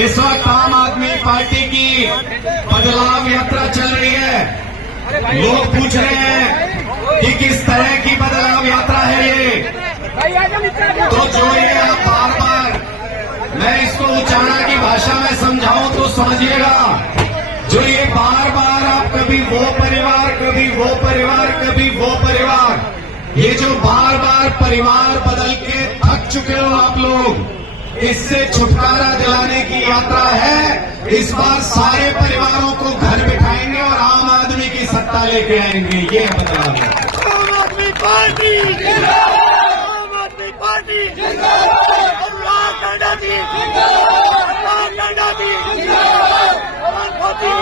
इस वक्त आम आदमी पार्टी की बदलाव यात्रा चल रही है। लोग पूछ रहे हैं कि किस तरह की बदलाव यात्रा है ये। तो जो ये आप बार बार, मैं इसको उच्चारण की भाषा में समझाऊं तो समझिएगा, जो ये बार बार आप कभी वो परिवार, कभी वो परिवार, कभी वो परिवार, ये जो बार बार परिवार बदल के थक चुके हो आप लोग, इससे छुटकारा दिलाने की यात्रा है। इस बार सारे परिवारों को घर बिठाएंगे और आम आदमी की सत्ता लेके आएंगे। ये बदलाव है। आम आदमी पार्टी जिंदाबाद, आम आदमी पार्टी जिंदाबाद, अल्लाह कांडा जी जिंदाबाद, अल्लाह कांडा जी जिंदाबाद, अमन मोदी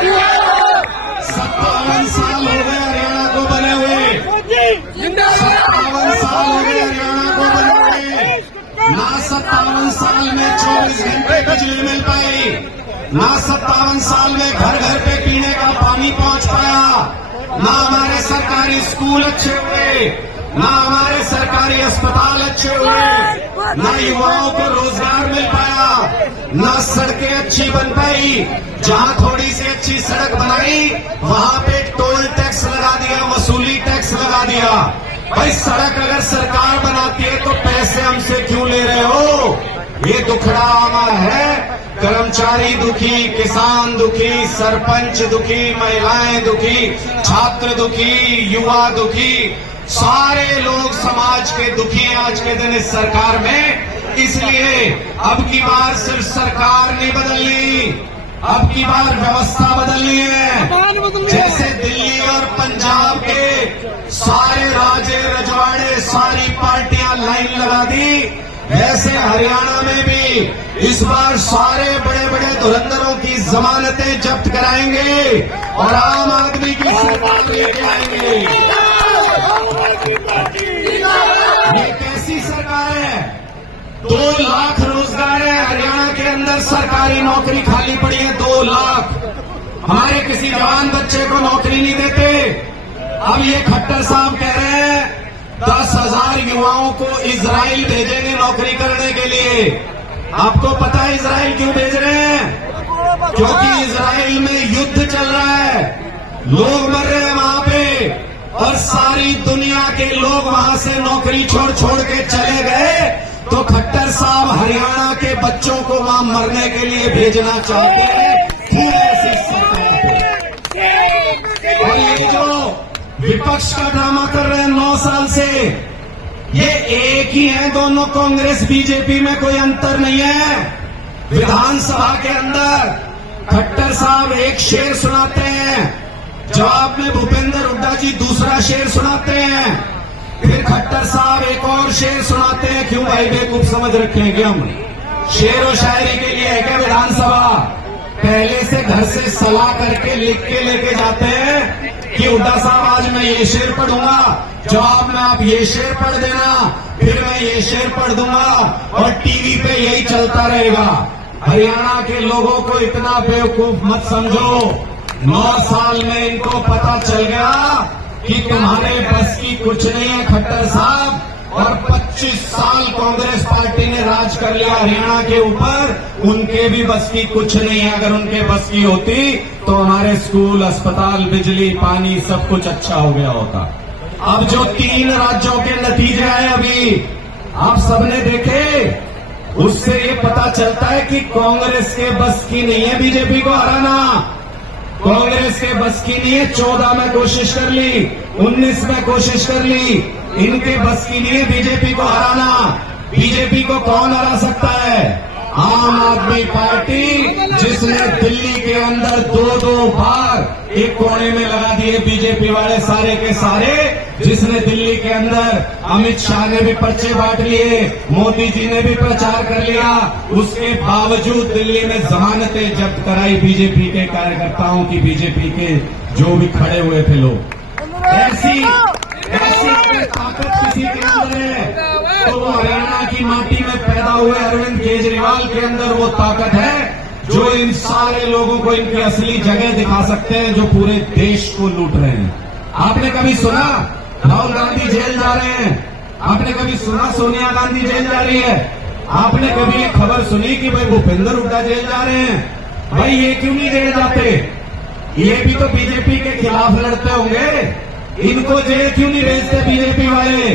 जिंदाबाद। 57 साल हो गए हरियाणा को बने हुए, 57 साल हो गए हरियाणा को बने हुए। ना 57 साल में 24 घंटे बिजली मिल पाई, ना 57 साल में घर घर पे पीने का पानी पहुंच पाया, ना हमारे सरकारी स्कूल अच्छे हुए, ना हमारे सरकारी अस्पताल अच्छे हुए, ना युवाओं को रोजगार मिल पाया, ना सड़कें अच्छी बन पाई। जहां थोड़ी सी अच्छी सड़क बनाई वहां पे टोल टैक्स लगा दिया, वसूली टैक्स लगा दिया। भाई सड़क अगर सरकार बनाती है तो पैसे हमसे क्यों ले रहे हो? ये दुखड़ा आमा है। कर्मचारी दुखी, किसान दुखी, सरपंच दुखी, महिलाएं दुखी, छात्र दुखी, युवा दुखी, सारे लोग समाज के दुखी हैं आज के दिन इस सरकार में। इसलिए अब की बार सिर्फ सरकार नहीं बदलनी, अब की बार व्यवस्था बदलनी है। जैसे दिल्ली और पंजाब के सारे राजे रजवाड़े, सारी पार्टियां लाइन लगा दी, ऐसे हरियाणा में भी इस बार सारे बड़े बड़े धुरंधरों की जमानतें जब्त कराएंगे और आम आदमी की सरकार लेके आएंगे। ये कैसी सरकार है? 2 लाख रोजगार है हरियाणा के अंदर, सरकारी नौकरी खाली पड़ी है 2 लाख। हमारे किसी जवान बच्चे को नौकरी नहीं देते। अब ये खट्टर साहब कह रहे हैं 10,000 युवाओं को इजराइल भेजेंगे नौकरी करने के लिए। आपको पता है इजराइल क्यों भेज रहे हैं? क्योंकि इजराइल में युद्ध चल रहा है, लोग मर रहे हैं वहां पे, और सारी दुनिया के लोग वहां से नौकरी छोड़ छोड़ के चले गए। तो खट्टर साहब हरियाणा के बच्चों को वहां मरने के लिए भेजना चाहते हैं पूरे सरकार को। और ये जो विपक्ष का ड्रामा कर रहे हैं 9 साल से, ये एक ही है दोनों, कांग्रेस बीजेपी में कोई अंतर नहीं है। विधानसभा के अंदर खट्टर साहब एक शेर सुनाते हैं, जवाब में भूपेंद्र हुड्डा जी दूसरा शेर सुनाते हैं, फिर खट्टर साहब एक और शेर सुनाते हैं। क्यों भाई बेवकूफ समझ रखे हैं क्या हम? शेर और शायरी के लिए है क्या विधानसभा? पहले से घर से सलाह करके लिख के लेके जाते हैं कि हुड्डा साहब आज मैं ये शेर पढ़ूंगा, जवाब में आप ये शेर पढ़ देना, फिर मैं ये शेर पढ़ दूंगा, और टीवी पे यही चलता रहेगा। हरियाणा के लोगों को इतना बेवकूफ मत समझो। 9 साल में इनको पता चल गया कि तुम्हारे बस की कुछ नहीं है खट्टर साहब, और 25 साल कांग्रेस पार्टी ने राज कर लिया हरियाणा के ऊपर, उनके भी बस की कुछ नहीं है। अगर उनके बस की होती तो हमारे स्कूल, अस्पताल, बिजली, पानी सब कुछ अच्छा हो गया होता। अब जो 3 राज्यों के नतीजे आए अभी आप सबने देखे, उससे ये पता चलता है कि कांग्रेस के बस की नहीं है बीजेपी को हराना। कांग्रेस के बस की नहीं है। 14 में कोशिश कर ली, 19 में कोशिश कर ली, इनके बस की नहीं है बीजेपी को हराना। बीजेपी को कौन हरा सकता है? आम आदमी पार्टी, जिसने दिल्ली के अंदर 2-2 बार एक कोने में लगा दिए बीजेपी वाले सारे के सारे, जिसने दिल्ली के अंदर अमित शाह ने भी पर्चे बांट लिए, मोदी जी ने भी प्रचार कर लिया, उसके बावजूद दिल्ली में जमानतें जब्त कराई बीजेपी के कार्यकर्ताओं की, बीजेपी के जो भी खड़े हुए थे लोग। ऐसी ताकत किसी के अंदर है तो वो हरियाणा की माटी में पैदा हुए अरविंद केजरीवाल के अंदर वो ताकत है, जो इन सारे लोगों को इनकी असली जगह दिखा सकते हैं, जो पूरे देश को लूट रहे हैं। आपने कभी सुना राहुल गांधी जेल जा रहे हैं? आपने कभी सुना सोनिया गांधी जेल जा रही है? आपने कभी ये खबर सुनी कि भाई भूपेंद्र हुड्डा जेल जा रहे हैं? भाई ये क्यों नहीं जेल जाते? ये भी तो बीजेपी के खिलाफ लड़ते होंगे, इनको जेल क्यों नहीं भेजते बीजेपी वाले?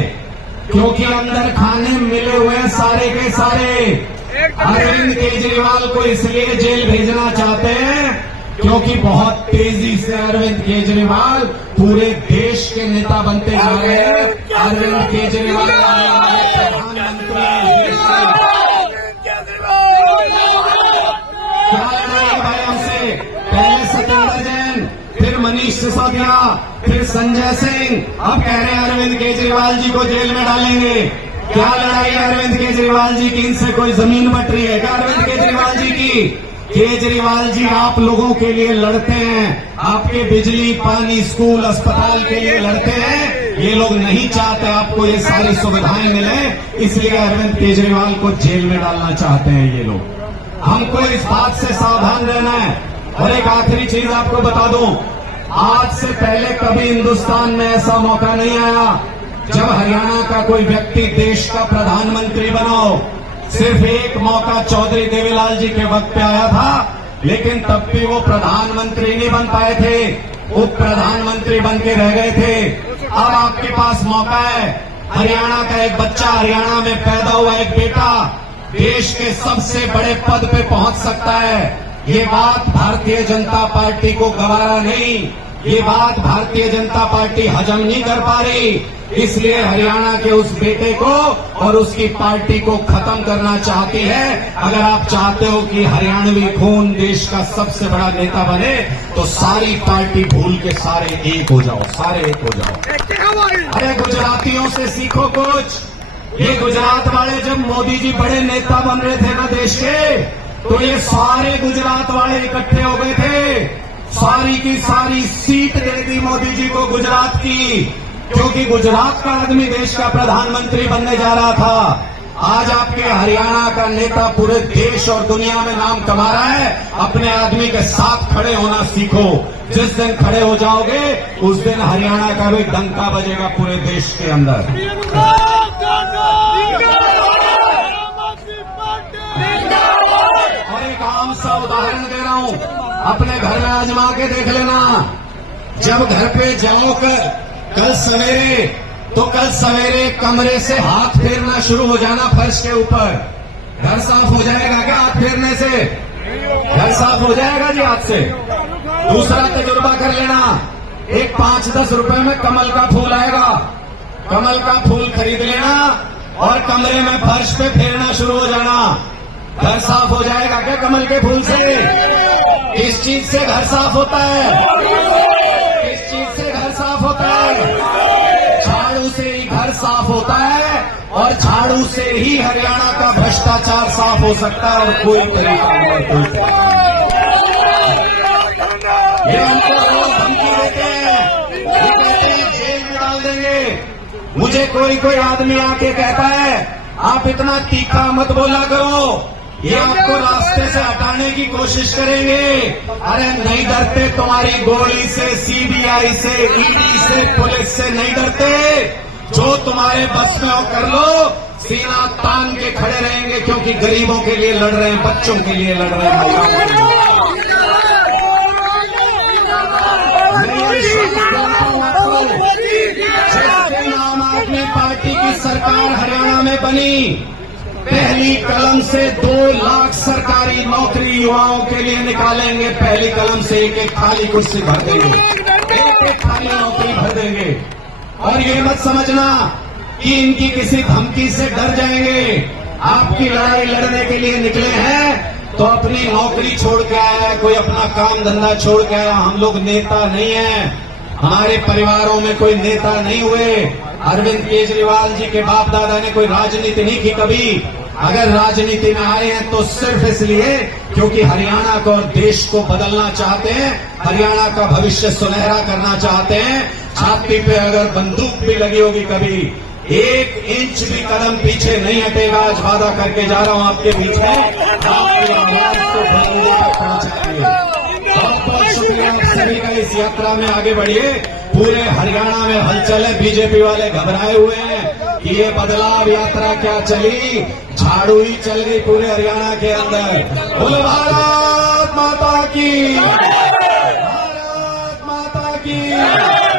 क्योंकि अंदर खाने मिले हुए हैं सारे के सारे। अरविंद केजरीवाल को इसलिए जेल भेजना चाहते हैं क्योंकि बहुत तेजी से अरविंद केजरीवाल पूरे देश के नेता बनते जा रहे हैं। अरविंद केजरीवाल आने वाले प्रधानमंत्री क्या लड़ाई है भाई हमसे? पहले सत्येंद्र जैन, फिर मनीष सिसोदिया, फिर संजय सिंह, अब कह रहे हैं अरविंद केजरीवाल जी को जेल में डालेंगे। क्या लड़ाई है अरविंद केजरीवाल जी की? इनसे कोई जमीन बट रही है क्या अरविंद केजरीवाल जी की? केजरीवाल जी आप लोगों के लिए लड़ते हैं, आपके बिजली, पानी, स्कूल, अस्पताल के लिए लड़ते हैं। ये लोग नहीं चाहते आपको ये सारी सुविधाएं मिले, इसलिए अरविंद केजरीवाल को जेल में डालना चाहते हैं ये लोग। हमको इस बात से सावधान रहना है। और एक आखिरी चीज आपको बता दूं, आज से पहले कभी हिंदुस्तान में ऐसा मौका नहीं आया जब हरियाणा का कोई व्यक्ति देश का प्रधानमंत्री बनो। सिर्फ एक मौका चौधरी देवीलाल जी के वक्त पे आया था, लेकिन तब भी वो प्रधानमंत्री नहीं बन पाए थे, उप प्रधानमंत्री बन के रह गए थे। अब आपके पास मौका है। हरियाणा का एक बच्चा, हरियाणा में पैदा हुआ एक बेटा देश के सबसे बड़े पद पे पहुंच सकता है। ये बात भारतीय जनता पार्टी को गवारा नहीं, ये बात भारतीय जनता पार्टी हजम नहीं कर पा रही। इसलिए हरियाणा के उस बेटे को और उसकी पार्टी को खत्म करना चाहती है। अगर आप चाहते हो कि हरियाणवी खून देश का सबसे बड़ा नेता बने, तो सारी पार्टी भूल के सारे एक हो जाओ, सारे एक हो जाओ। अरे गुजरातियों से सीखो कुछ। ये गुजरात वाले जब मोदी जी बड़े नेता बन रहे थे ना देश के, तो ये सारे गुजरात वाले इकट्ठे हो गए थे, सारी की सारी सीट दे दी मोदी जी को गुजरात की, क्योंकि गुजरात का आदमी देश का प्रधानमंत्री बनने जा रहा था। आज आपके हरियाणा का नेता पूरे देश और दुनिया में नाम कमा रहा है। अपने आदमी के साथ खड़े होना सीखो। जिस दिन खड़े हो जाओगे उस दिन हरियाणा का भी डंका बजेगा पूरे देश के अंदर। और एक आम सा उदाहरण दे रहा हूं, अपने घर में आजमा के देख लेना। जब घर पे जाओकर कल सवेरे कमरे से हाथ फेरना शुरू हो जाना फर्श के ऊपर। घर साफ हो जाएगा क्या हाथ फेरने से? घर साफ हो जाएगा जी हाथ से। दूसरा तजुर्बा कर लेना, एक 5-10 रुपए में कमल का फूल आएगा, कमल का फूल खरीद लेना और कमरे में फर्श पे फेरना शुरू हो जाना। घर साफ हो जाएगा क्या कमल के फूल से? किस चीज से घर साफ होता है? किस चीज से घर साफ होता है? झाड़ू से ही घर साफ होता है, और झाड़ू से ही हरियाणा का भ्रष्टाचार साफ हो सकता है, और कोई तरीका नहीं। ये हमको लोग धमकी देते हैं, ये कहते हैं जेल में डाल देंगे। मुझे कोई आदमी आके कहता है आप इतना तीखा मत बोला करो, ये आपको रास्ते से हटाने की कोशिश करेंगे। अरे नहीं डरते तुम्हारी गोली से, सीबीआई से, ईडी से, पुलिस से नहीं डरते। जो तुम्हारे बस में हो कर लो, सीना तान के खड़े रहेंगे, क्योंकि गरीबों के लिए लड़ रहे हैं, बच्चों के लिए लड़ रहे हैं, महिलाओं के लिए। आम आदमी पार्टी की सरकार हरियाणा में बनी, पहली कलम से 2 लाख सरकारी नौकरी युवाओं के लिए निकालेंगे। पहली कलम से एक खाली कुर्सी भर देंगे, एक खाली नौकरी भर देंगे। और ये मत समझना कि इनकी किसी धमकी से डर जाएंगे। आपकी लड़ाई लड़ने के लिए निकले हैं तो अपनी नौकरी छोड़ के आया, कोई अपना काम धंधा छोड़ के आया। हम लोग नेता नहीं हैं, हमारे परिवारों में कोई नेता नहीं हुए। अरविंद केजरीवाल जी के बाप दादा ने कोई राजनीति नहीं की कभी। अगर राजनीति में आए हैं तो सिर्फ इसलिए क्योंकि हरियाणा को और देश को बदलना चाहते हैं, हरियाणा का भविष्य सुनहरा करना चाहते हैं। छाती पे अगर बंदूक भी लगी होगी कभी, 1 इंच भी कदम पीछे नहीं हटेगा। आज वादा करके जा रहा हूं आपके बीच में, आपकी आवाज को बुलंदी तक पहुंचाएंगे। बहुत बहुत शुक्रिया आप सभी का। इस यात्रा में आगे बढ़िए। पूरे हरियाणा में हलचल है, बीजेपी वाले घबराए हुए हैं कि ये बदलाव यात्रा क्या चली। झाड़ू ही चल गई पूरे हरियाणा के अंदर। बोले भारत माता की, भारत माता की।